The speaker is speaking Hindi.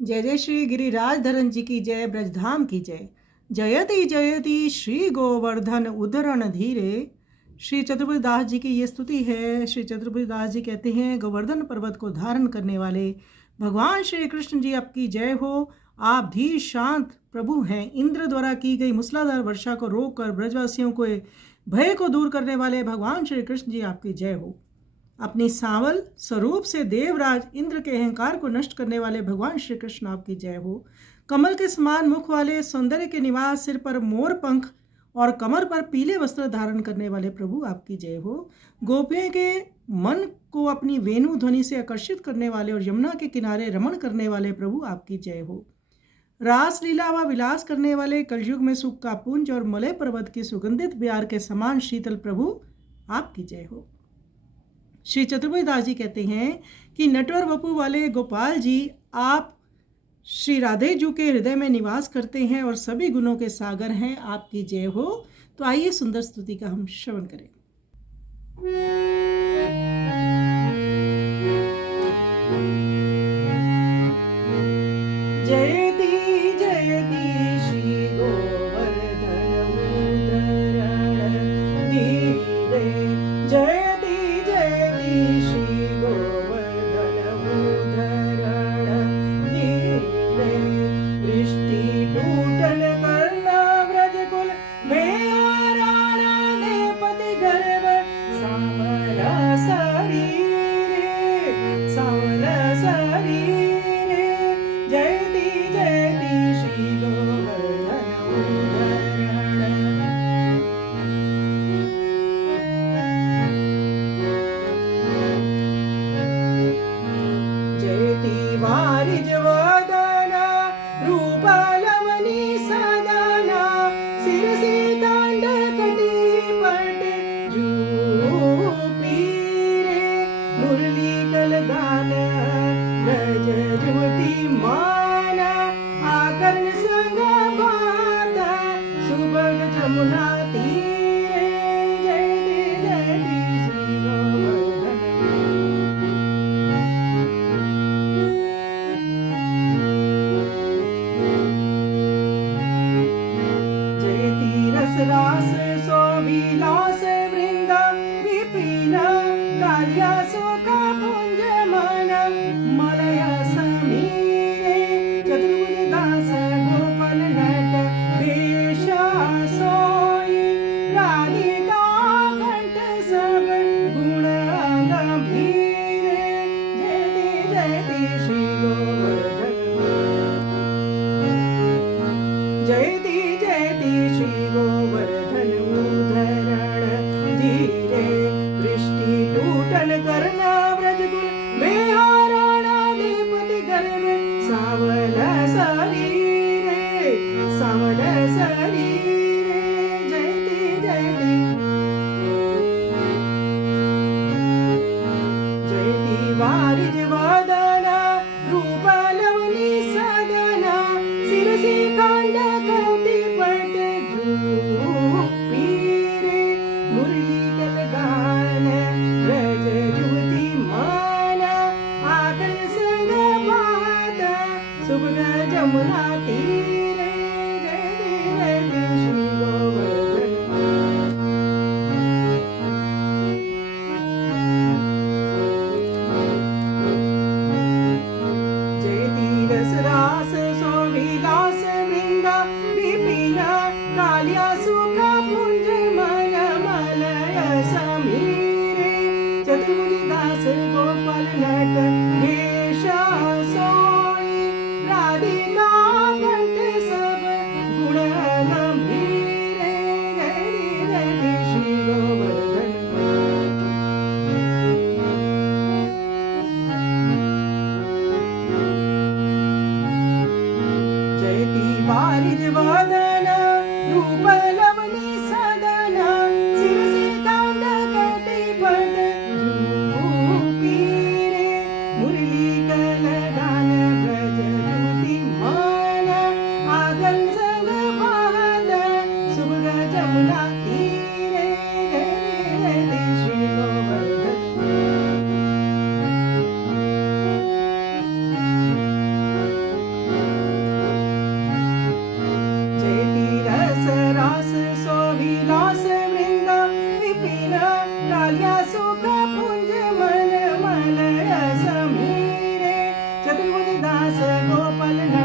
जय जय श्री गिरिराज धरन जी की जय, ब्रजधाम की जय। जयति जयति श्री गोवर्धन उदरण धीरे। श्री चतुर्भुज दास जी की ये स्तुति है। श्री चतुर्भुज दास जी कहते हैं, गोवर्धन पर्वत को धारण करने वाले भगवान श्री कृष्ण जी आपकी जय हो। आप धीर शांत प्रभु हैं। इंद्र द्वारा की गई मूसलाधार वर्षा को रोककर ब्रजवासियों को भय को दूर करने वाले भगवान श्री कृष्ण जी आपकी जय हो। अपनी सांवल स्वरूप से देवराज इंद्र के अहंकार को नष्ट करने वाले भगवान श्री कृष्ण आपकी जय हो। कमल के समान मुख वाले सौंदर्य के निवास, सिर पर मोर पंख और कमर पर पीले वस्त्र धारण करने वाले प्रभु आपकी जय हो। गोपियों के मन को अपनी वेणु ध्वनि से आकर्षित करने वाले और यमुना के किनारे रमण करने वाले प्रभु आपकी जय हो। रास लीला व विलास करने वाले, कलयुग में सुख का पुंज और मलय पर्वत की सुगंधित ब्यार के समान शीतल प्रभु आपकी जय हो। श्री चतुर्भुज दास जी कहते हैं कि नटवर वपु वाले गोपाल जी, आप श्री राधे जी के हृदय में निवास करते हैं और सभी गुणों के सागर हैं। आपकी जय हो। तो आइए सुंदर स्तुति का हम श्रवण करें। जयति जयति श्री गोवर्धन उदरण धीरे। जयति जयति श्री गोवर्धन उदरण धीरे। वृष्टि टूटन करना व्रजकुल में राणा देपति गर्भ। सांवला शरीरे, सांवला शरीरे। जयति जयति श्री गोवर्धन उदरण। जयति वारिज वदना, रूपलवनी सदना। शिरसि कांड कटिपट जूपीरे। मुरली कलगान ब्रज जुवती माना। आकर्ण संग बात सुभग जमुना तीरे। जयति जयति श्री गोवर्धन। जयति रस रास सो विलास वृंदा। विपिन कालिया सुख पुंज मन मलय समीरे। चतुर्भुज दास गोपाल नट वेश सोई। राधिका कंठ सब गुण गंभीरे। जयति जयति श्री गोवर्धन। जयति जयति श्री गोवर्धन उदरण धीरे। वृष्टि टूटन करना व्रजकुल में राणा देपति गर्भ। सांवल शरीरे, सांवल शरीरे। जयति जयति। जयति वारिज वदना, रूपलवनी सदना। शिरसि कांड कटिपट जूपीरे। मुरली कलगान ब्रज जुवती माना। आकर्ण संग बात सुभग जमुना तीरे। जयति जयति श्री गोवर्धन। जयति रस रास सो विलास वृंदा। विपिन कालिया सुख पुंज मन मलय समीरे। चतुर्भुज दास गोपाल नट वेश सोई। राधिका कंठ सब गुण गंभीरे। जयति जयति श्री गोवर्धन। जयति वारिज वदना, रूपलवनी सदना। शिरसि कांड कटिपट जूपीरे। मुरली कलगान ब्रज जुवती माना। आकर्ण संग बात सुभग जमुना तीरे। जयति जयति श्री गोवर्धन। पवन